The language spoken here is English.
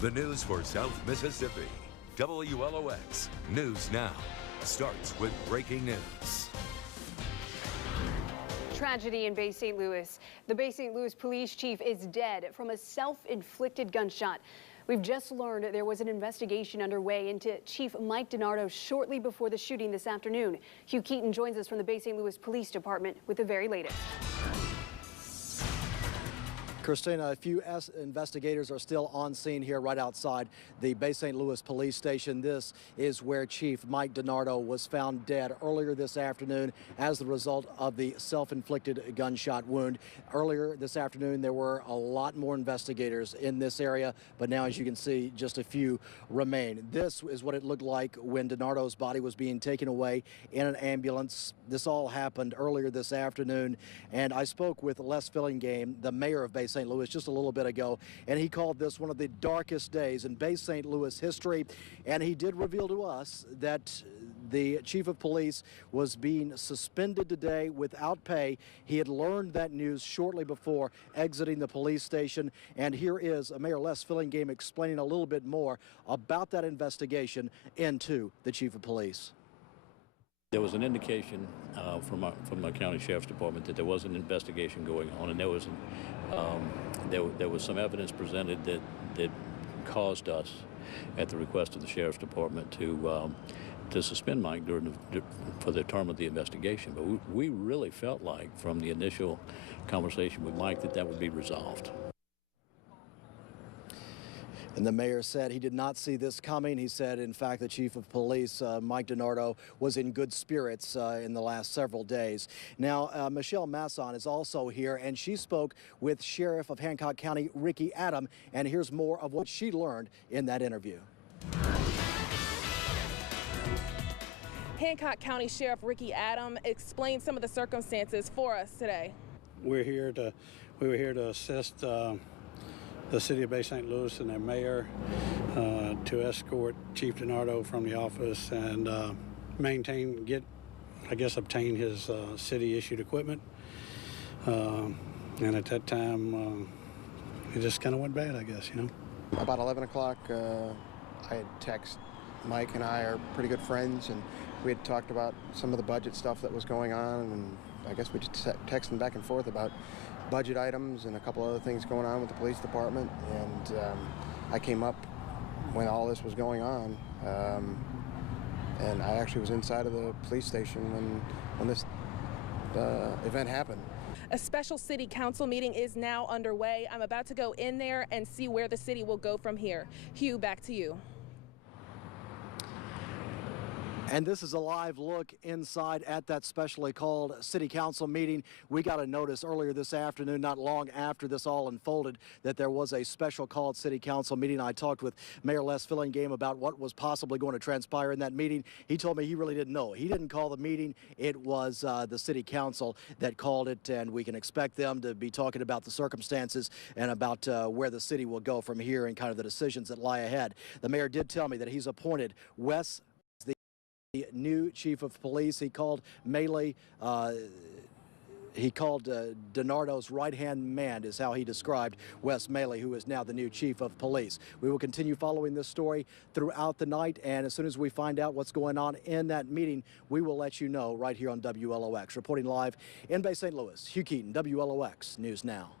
The news for South Mississippi. WLOX News Now starts with breaking news. Tragedy in Bay St. Louis. The Bay St. Louis police chief is dead from a self-inflicted gunshot. We've just learned there was an investigation underway into Chief Mike DiNardo shortly before the shooting this afternoon. Hugh Keaton joins us from the Bay St. Louis Police Department with the very latest. Christina, a few investigators are still on scene here right outside the Bay St. Louis police station. This is where Chief Mike DiNardo was found dead earlier this afternoon as the result of the self-inflicted gunshot wound. Earlier this afternoon, there were a lot more investigators in this area, but now, as you can see, just a few remain. This is what it looked like when DiNardo's body was being taken away in an ambulance. This all happened earlier this afternoon, and I spoke with Les Fillingame, the mayor of Bay St. Louis, just a little bit ago, and he called this one of the darkest days in Bay St. Louis history, and he did reveal to us that the chief of police was being suspended today without pay. He had learned that news shortly before exiting the police station, and here is Mayor Les Fillingame explaining a little bit more about that investigation into the chief of police. There was an indication from the county sheriff's department that there was an investigation going on, and there was some evidence presented that caused us, at the request of the sheriff's department, to suspend Mike for the term of the investigation. But we really felt like, from the initial conversation with Mike, that would be resolved. And the mayor said he did not see this coming. He said, in fact, the chief of police, Mike DiNardo, was in good spirits in the last several days. Now, Michelle Masson is also here, and she spoke with Sheriff of Hancock County, Ricky Adam, and here's more of what she learned in that interview. Hancock County Sheriff Ricky Adam explained some of the circumstances for us today. We were here to assist the city of Bay St. Louis and their mayor to escort Chief DiNardo from the office and obtain his city-issued equipment. And at that time, it just kind of went bad, I guess, you know. About 11 o'clock, I had texted Mike, and I are pretty good friends, and we had talked about some of the budget stuff that was going on, and I guess we just texting back and forth about budget items and a couple other things going on with the police department. And I came up when all this was going on, and I actually was inside of the police station when this event happened. A special city council meeting is now underway. I'm about to go in there and see where the city will go from here. Hugh, back to you. And this is a live look inside at that specially called city council meeting. We got a notice earlier this afternoon, not long after this all unfolded, that there was a special called city council meeting. I talked with Mayor Les Fillingame about what was possibly going to transpire in that meeting. He told me he really didn't know. He didn't call the meeting. It was the city council that called it, and we can expect them to be talking about the circumstances and about where the city will go from here and kind of the decisions that lie ahead. The mayor did tell me that he's appointed Wes, the new chief of police. He called Maley, DiNardo's right-hand man, is how he described Wes Maley, who is now the new chief of police. We will continue following this story throughout the night, and as soon as we find out what's going on in that meeting, we will let you know right here on WLOX. Reporting live in Bay St. Louis, Hugh Keaton, WLOX News Now.